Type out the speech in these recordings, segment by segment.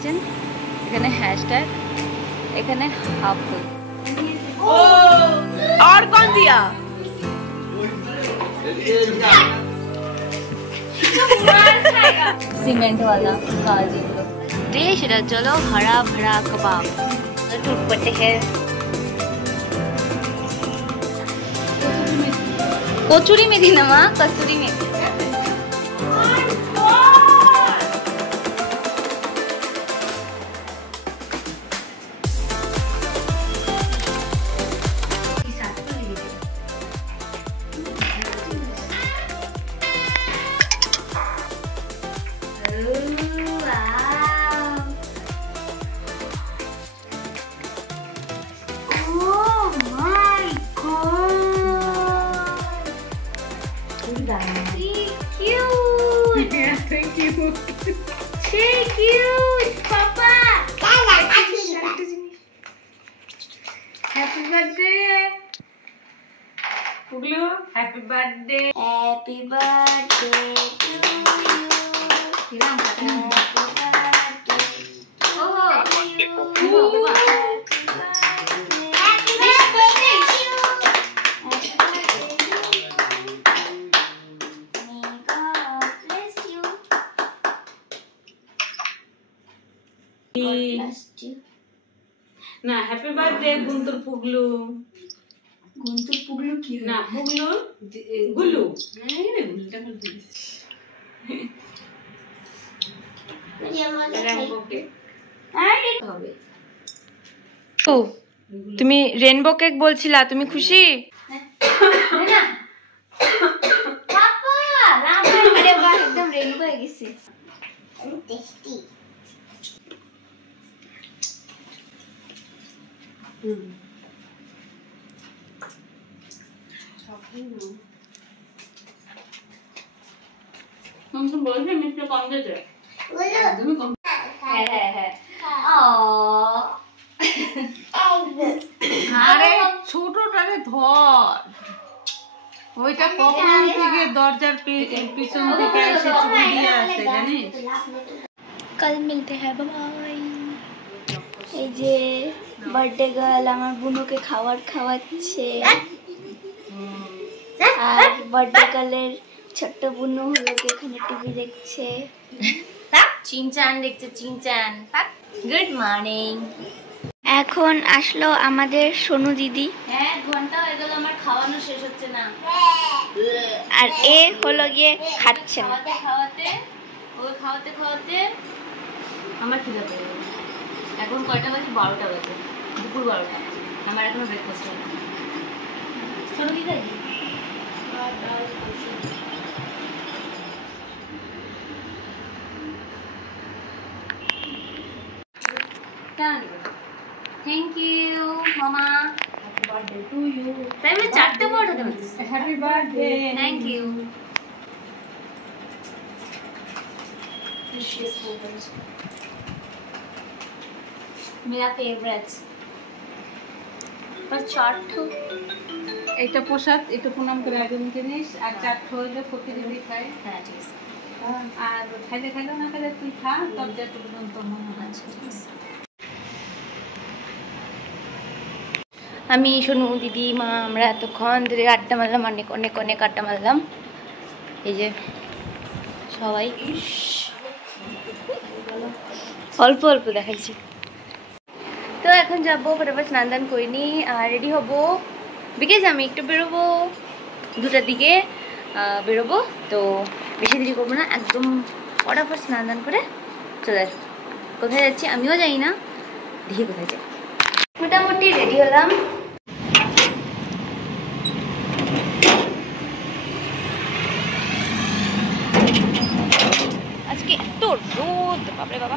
Kitchen এখানে hashtag এখানে half full और कौन दिया सीमेंट वाला काजी देश चलो हरा भरा कबाब टूट पड़ते हैं कचूरी मेथी ना माँ कसूरी मेथी Happy birthday, Puglu. Happy birthday. Happy birthday to you. Hilang happy birthday. Oh, happy birthday. Happy birthday to you. Happy birthday to you. May God bless you. God bless you. ना हैप्पी बर्थडे गुंतुर पुगलू की ना पुगलू गुल्लू नहीं रे गुल्लूटा कर दे rainbow cake আরে হবে ও তুমি rainbow cake বলছিলা তুমি খুশি না পাপা রামা আরে বাহ একদম রেনবো হয়ে গেছে টেস্টি हम तो बोल रहे मिर्च कम दे दे एकदम कम है আরে ছোটটারে ধর ওইটা কখন থেকে দরজার পিছন থেকে এসে চুপি দিয়ে আসে জানিস कल मिलते हैं बाय এই যে বার্থডে গার্ল আমার বুনুকে খাবার খাওয়াচ্ছে আর বার্থডে গার্লের ছোট বুনু হলো কি এখানে টিভি দেখছে চিনচান দেখছে চিনচান গুড মর্নিং এখন আসলো আমাদের সোনু দিদি 1 ঘন্টা হয়ে গেল আমার খাওয়ানো শেষ হচ্ছে না আর এ হলো গিয়ে খাচ্ছে না খাওয়াতে আমার খিদে পেয়ে গেল এখন কয়টা বাজে 12টা বাজে দুপুর 12টা আমার এখনো ব্রেকফাস্ট হয়নি ছোট কি খাই थैंक यू मामा हैप्पी बर्थडे टू यू তাই আমি চারটে পড়া দেব happy birthday thank you precious moments मेरा फेवरेट पर चाट এটা প্রসাদ এটা প্রণাম করে একদম জিনিস আর চাট হইলে প্রতিদিনই খাই হ্যাঁ ঠিক আছে আর খাইলে না খাইলে তুই খা তব যত পর্যন্ত মনে হয় আমি সোনু দিদি মা আমরা এতক্ষণ ধরে আড্ডা মারলাম অনেক অনেক অনেক আড্ডা মারলাম এই যে সবাই অল্প অল্প দেখাইছি তো এখন যাবো ফটাফট স্নান দান করিনি আর রেডি হবো বিকজ আমি একটু বেরোবো 2টার দিকে বেরোবো তো বেশি দেরি করবো না একদম ফটাফট স্নান দান করে চলে আসবো কোথায় যাচ্ছি আমিও জানি না দেখি কোথায় যাই মোটামুটি রেডি হলাম আজকে এত রোদ বাপরে বাবা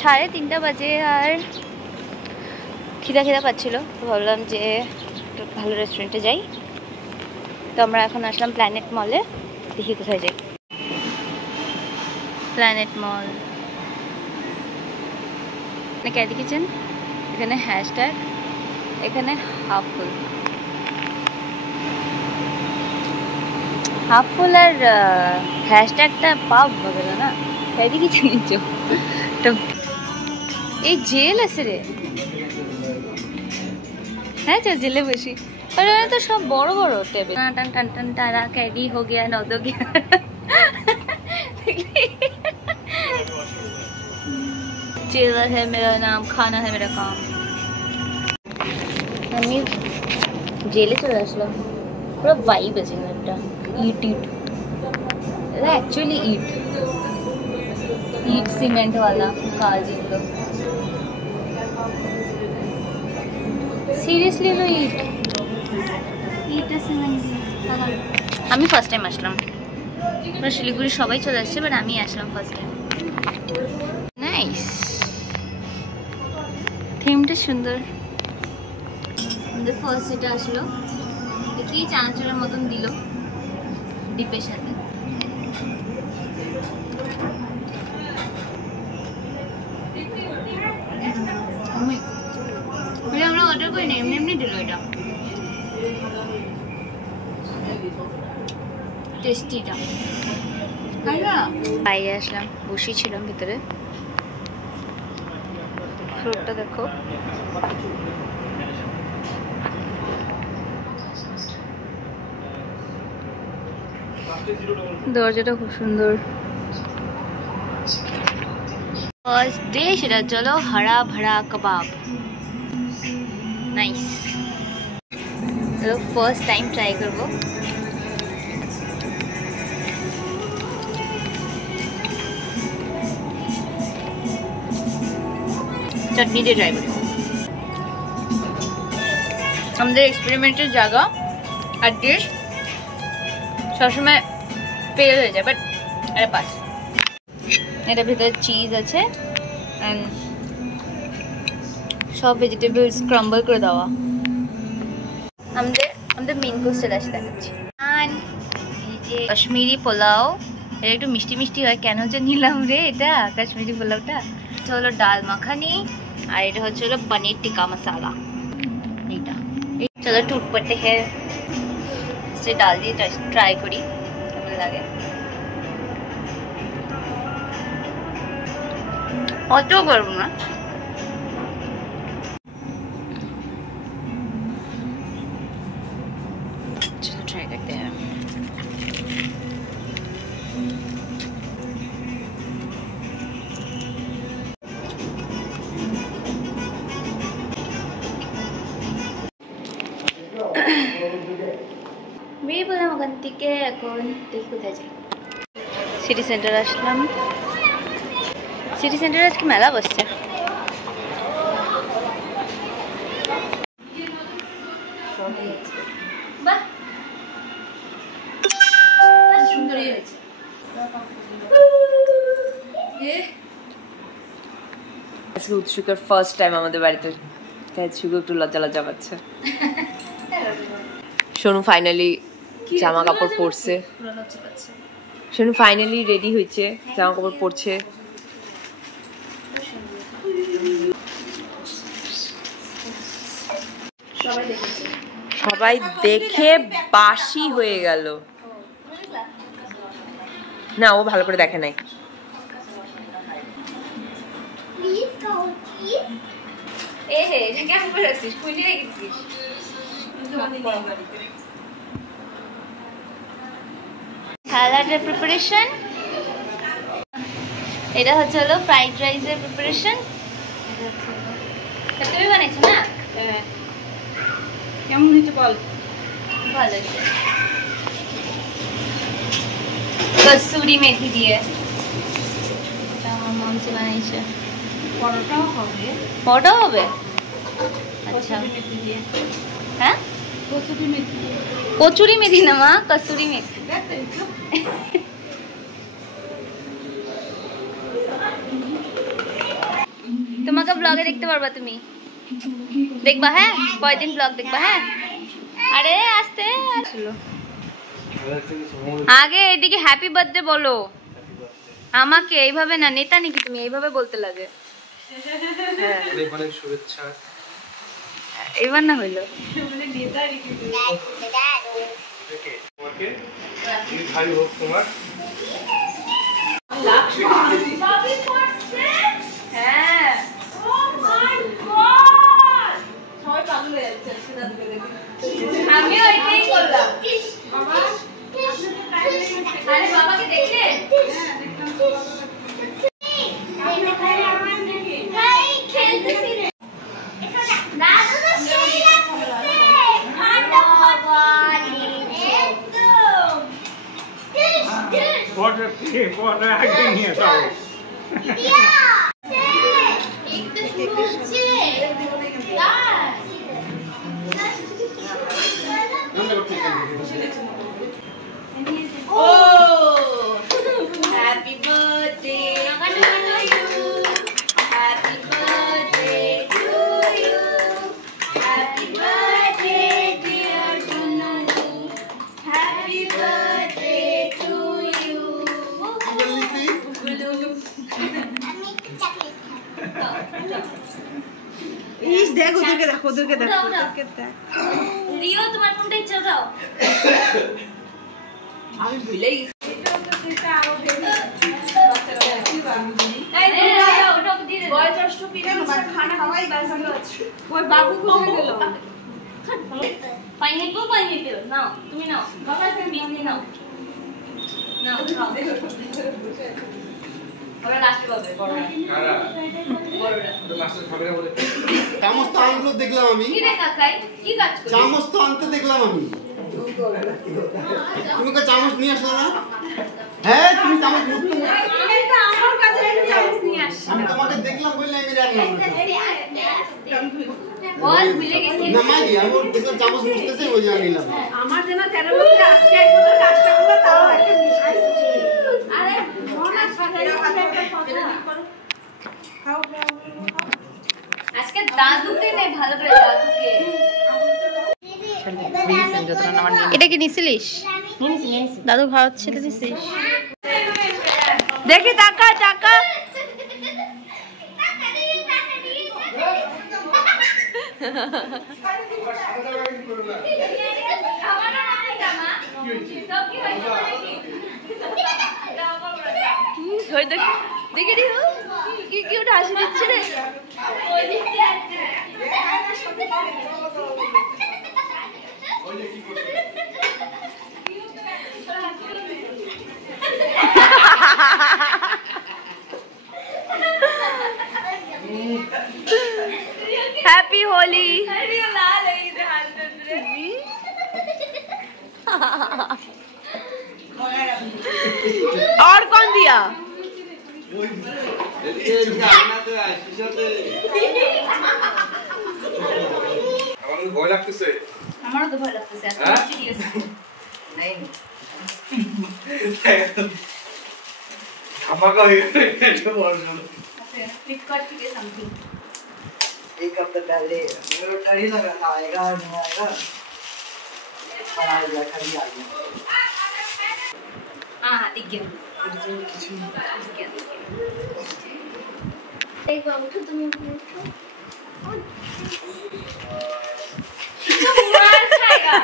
3:30 বাজে আর খিদা পাচ্ছিল তো ভাবলাম যে একটু ভালো রেস্টুরেন্টে যাই তো আমরা এখন আসলাম প্ল্যানেট মলে দেখি কোথায় যাই প্ল্যানেট মল क्या दिखेছেন এখানে হ্যাশট্যাগ এখানে হাফ ফুল আর হ্যাশট্যাগটা পাব বগেরা না क्या दिखेছেন নিচে তো এই জেল আছে রে। হ্যাঁ चल जेले बसी पर तो सब बड़ बड़ टेबल टन टन टन तारा कैडी हो गया नौद हो गया जेलर है मेरा नाम खाना है मेरा काम আমি জেলে চলে আসলাম পুরো ভাইব আছে একটা ইট ইট এটা एक्चुअली ईट सीमेंट वाला काज इनको सीरियसली लो ईट सीमेंट আমি ফার্স্ট টাইম আসলাম পুরো শিলিগুড়ি সবাই চলে আসছে বাট আমি আসলাম ফার্স্ট টাইম নাইস থিমটা সুন্দর আমাদের ফার্স্ট এটা আসলো দেখি চানাচুরের মতন দিল ডিপের সাথে আমরা অর্ডার করি না এমনি এমনি দিল এটা টেস্টিটা বাইরে আসলাম বসেছিলাম ভিতরে ফ্রুটটা দেখো দরজাটা খুব সুন্দর ফার্স্ট ডে সেটা চলো হরা ভরা কাবাব नाइस चलो फर्स्ट टाइम ट्राई करबो चटनी दे ट्राई करबो আমাদের এক্সপেরিমেন্টের জায়গা আর ডিশ সবসময় ফেল হয়ে যায় বাট এটা পাস এর ভিতরে চিজ আছে এন্ড সব ভেজিটেবলস ক্রাম্বল করে দেওয়া আমাদের মেইন কোর্স চলে আসে দেখাচ্ছি আর এই যে কাশ্মীরি পোলাও এটা একটু মিষ্টি মিষ্টি হয় কেন যে নিলাম রে এটা কাশ্মীরি পোলাওটা এটা হলো ডাল মাখানি আর এটা হচ্ছে হলো পনির টিক্কা মশালা এইটা চলো টুটপটে হ্যাঁ সে ডাল দিয়ে ট্রাই করি কেমন লাগে অত করবো না ट्राई करते हैं মেয়ে বললাম ওখান থেকে এখন দেখি কোথায় যাই সিটি সেন্টার আসলাম সিটি সেন্টারে আজকে মেলা বসছে বাহ আজকে উৎসুকের ফার্স্ট টাইম আমাদের বাড়িতে তাই শুধু একটু লজ্জা লজ্জা পাচ্ছে সোনু ফাইনালি জামা কাপড় পরছে সোনু ফাইনালি রেডি হয়েছে জামা কাপড় পরছে সবাই দেখে বাসি হয়ে গেল না ও ভালো করে দেখে নাই স্যালাডের প্রিপারেশন এটা হচ্ছে হলো ফ্রাইড রাইসের প্রিপারেশন তুমি বানাইছো না কেমন হয়েছে বল ভালো হয়েছে কসুরি মেথি দিয়ে আমার মামসি বানাইছে পরোটাও হবে পরোটাও হবে আচ্ছা হ্যাঁ কসুরি মেথি কচুরি মেথি না মা কসুরি মেথি তোমাকে ব্লগে দেখতে পারবা তুমি দেখবা হ্যাঁ কয়দিন ব্লগ দেখবা হ্যাঁ আরে আসতে আগে এদিকে হ্যাপি বার্থডে বলো আমাকে এইভাবে না নেতা নাকি তুমি এইভাবে বলতে লাগে হ্যাঁ অনেক শুভেচ্ছা এবার না হইলো ভাই হোক তোমার হ্যাঁ রিও তোমার কোনটা ইচ্ছা দাও আমি ভুলেই গেছি। পাইনাপেল নাও তুমি নাও বিজলি নাও নাও খাও আমরা লাস্টে পাবে বড়রা লাস্টে খাবে না বলে চামচ তো আনলো দেখলাম আমি। কি রে কাকাই কি কাজ করছিস চামচ তো আনতে দেখলাম আমি। তুমি কো চামচ নিয়ে আসলে না? হ্যাঁ তুমি চামচ মুখতে আমি তো আমার কাছে একটা চামচ নিয়ে আসছি আমি তোমাকে দেখলাম বললে আমি রাখলাম বল ভুলে গেছি না মাইরি আমি ওর দেখলাম চামচ মুছতেছে ওই জন্য নিলাম। আমার জন্য 13 বছর আজকে একদম কাজটা করলো তাও একটা মিষ্টি আরে মনার সাথে একটা ফটো খাও আজকে দাদুকে নে ভালো করে দাদুকে এটা কি নিছিলিস দাদু খাওয়াচ্ছে তো দিছিস দেখি টাকা টাকা দেখে দিও কি কি ওটা হাসি দিচ্ছে রে हैप्पी होली और कौन दिया আমার ভয় লাগতেছে আমারও তো ভয় লাগতেছে এত হ্যাঁ? সিরিয়াস ধামাকা হয়ে গেছে এটা বড় জন্য फ्लिपकार्ट থেকে সামথিং एक हफ्ते पहले मेरे को डर ही लगा था आएगा नहीं आएगा पर आ गया कभी आ गया हां दिख गया एक बार उठो तुम उठो मार खाएगा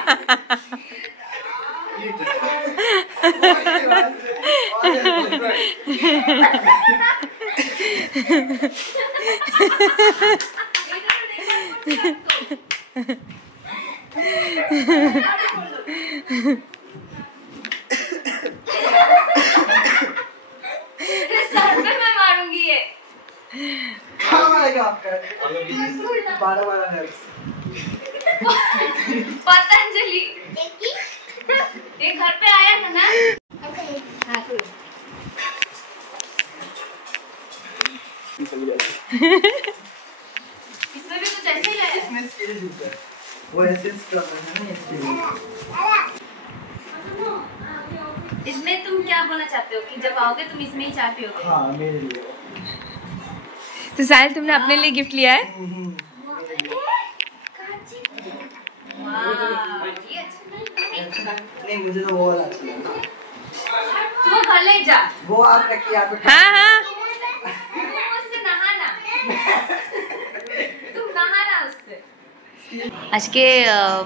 सर पे मैं मारूंगी ये कहाँ आएगा आपका 12 नर्स पतंजलि ये घर पे आया था ना हाँ इसमें भी कुछ ऐसे ही है इसमें स्किल होता है वो ऐसे स्क्रब है ना इसके इसमें तुम क्या बोलना चाहते हो कि जब आओगे तुम इसमें ही चाय पियोगे हाँ मेरे लिए तो साहिल तुमने अपने लिए गिफ्ट लिया है वाह, ये अच्छा नहीं मुझे तो वो वाला अच्छा लगा तू घर ले जा वो आप रखिए आप हाँ हाँ तुम उससे नहाना तुम नहाना उससे আজকে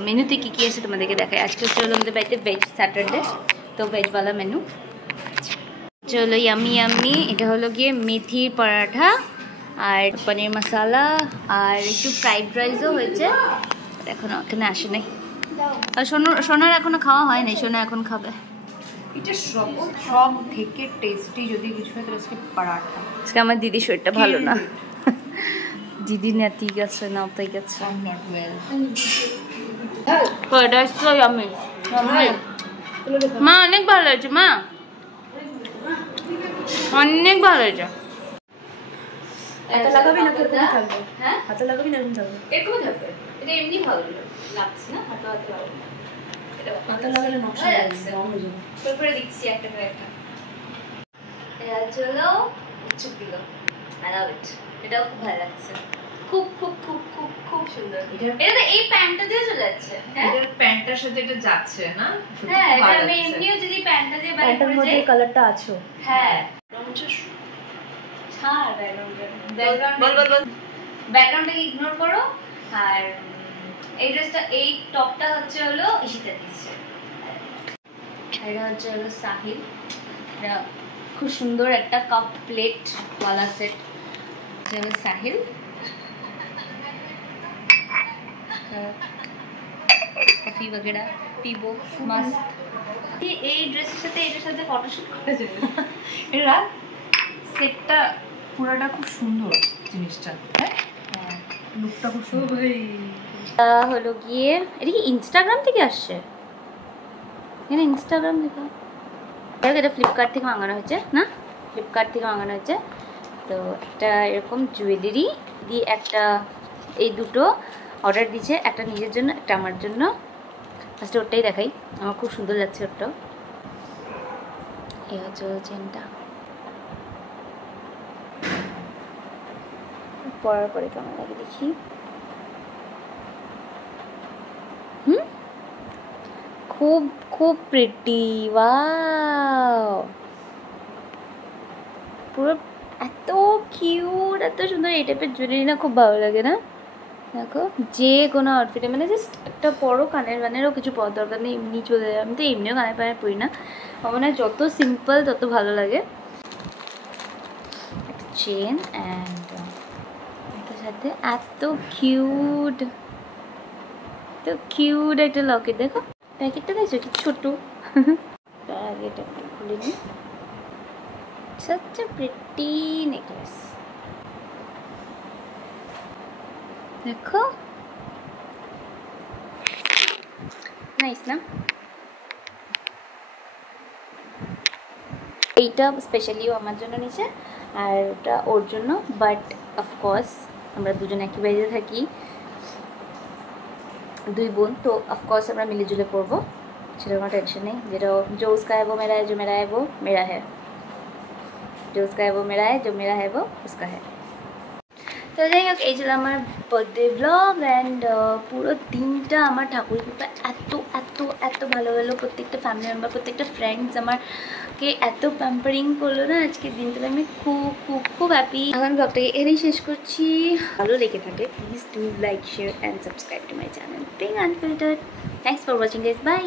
মেনুতে কি কি আছে তোমাদেরকে দেখাই আজকে হলো আমাদের বাড়িতে ভেজ স্যাটারডে তো ভেজওয়ালা মেনু চলো ইয়ামি ইয়ামি এটা হলো গিয়ে মেথির পরাঠা আর পনির মশলা আর একটু ফ্রাইড রাইসও হয়েছে এখনো এখানে আসে নাই আর সোনার এখনো খাওয়া হয় নাই সোনা এখন খাবে এটা সব থেকে টেস্টি যদি কিছু হয় তাহলে আজকে পরাঠা আজকে আমার দিদি শরীরটা ভালো না দিদি নাতি গেছে নাতাই গেছে মা অনেক ভালো হয়েছে মা অনেক ভালো হয়েছে হাতে লাগাবি না কিরকম থাকবে? হ্যাঁ হাতে লাগাবি না এরকম থাকবে? এরকমই থাকবে। এটা এমনি ভালো লাগছে না, হাতে লাগাবো না। এটা হাতে লাগালে নকশা হয়ে যাচ্ছে, রং হয়ে যাবে। তারপরে দিচ্ছি একটা করে একটা। এটা চলো চুপ দিল। I love it. এটাও খুব ভালো লাগছে। খুব খুব খুব খুব খুব সুন্দর। এটা এই প্যান্টটা দিয়ে চলে যাচ্ছে। হ্যাঁ এটার প্যান্টটার সাথে এটা যাচ্ছে না? হ্যাঁ, এটা আমি এমনিও যদি প্যান্টটা দিয়ে বাইরে পরে যাই। প্যান্টের মধ্যে কালারটা আছে। হ্যাঁ। রংটা ছাড় ব্যাকগ্রাউন্ড। ব্যাকগ্রাউন্ডটাকে ইগনোর করো। আর এই ড্রেসটা এই টপটা হচ্ছে হলো ইশিতা দিয়েছে। এটা হচ্ছে হলো সাহিল। এটা খুব সুন্দর একটা কাপ প্লেট ওয়ালা সেট হলো সাহিল। কফি वगैरह পিবো মস্ত। এই ড্রেসের সাথে এটার সাথে ফটোশুট করা যাবে। এরা সেটটা পুরোটা খুব সুন্দর জিনিসটা। হ্যাঁ লুকটা খুব সুন্দর। হলো গিয়ে এটা কি ইনস্টাগ্রাম থেকে আসছে? এখানে ইনস্টাগ্রাম থেকে এটা ফ্লিপকার্ট থেকে মাঙানো হয়েছে না? ফ্লিপকার্ট থেকে মাঙানো হয়েছে। তো একটা এরকম জুয়েলারি দিয়ে একটা এই দুটো অর্ডার দিয়েছে, একটা নিজের জন্য একটা আমার জন্য। ফার্স্টে ওটাই দেখাই, আমার খুব সুন্দর লাগছে ওটাও। এই হচ্ছে চেনটা, পরার পরে কেমন লাগে দেখি। খুব খুব প্রিটি, ওয়াও পুরো এত কিউট, এত সুন্দর। এই টাইপের জুয়েলারি না খুব ভালো লাগে না? দেখো যে কোনো আউটফিটে মানে জাস্ট একটা পরো, কানের বানেরও কিছু পরার দরকার নেই, এমনি চলে যায়। আমি তো এমনিও কানের পানে পরি না, আমার মনে হয় যত সিম্পল তত ভালো লাগে। একটা চেন অ্যান্ড এটার সাথে এত কিউট একটা লকেট। দেখো প্যাকেটটা দেখছো কি ছোট। আগে এটা খুলে নিই। such a pretty necklace. দেখো নাইস না? এইটা স্পেশালিও আমার জন্য নিচে আর ওটা ওর জন্য। বাট অফকোর্স আমরা দুজন একই বাড়িতে থাকি, দুই বোন, তো অফকোর্স আমরা মিলে জুলে পড়বো, সেটা কোনো টেনশন নেই। যেটা जो उसका है वो मेरा है, जो मेरा है वो मेरा है, जो उसका है वो मेरा है, जो मेरा है वो उसका है। তো যাই হোক, এই ছিল আমার বার্থডে ব্লগ। অ্যান্ড পুরো দিনটা আমার ঠাকুর কৃপা এত এত এত ভালো হলো। প্রত্যেকটা ফ্যামিলি মেম্বার, প্রত্যেকটা ফ্রেন্ডস আমাকে এত প্যাম্পারিং করলো না আজকের দিনটা। আমি খুব খুব খুব হ্যাপি। এখন ব্লগটাকে এখানেই শেষ করছি। ভালো লেগে থাকে please do like, share and subscribe to my channel pink unfiltered. Thanks for watching guys, by.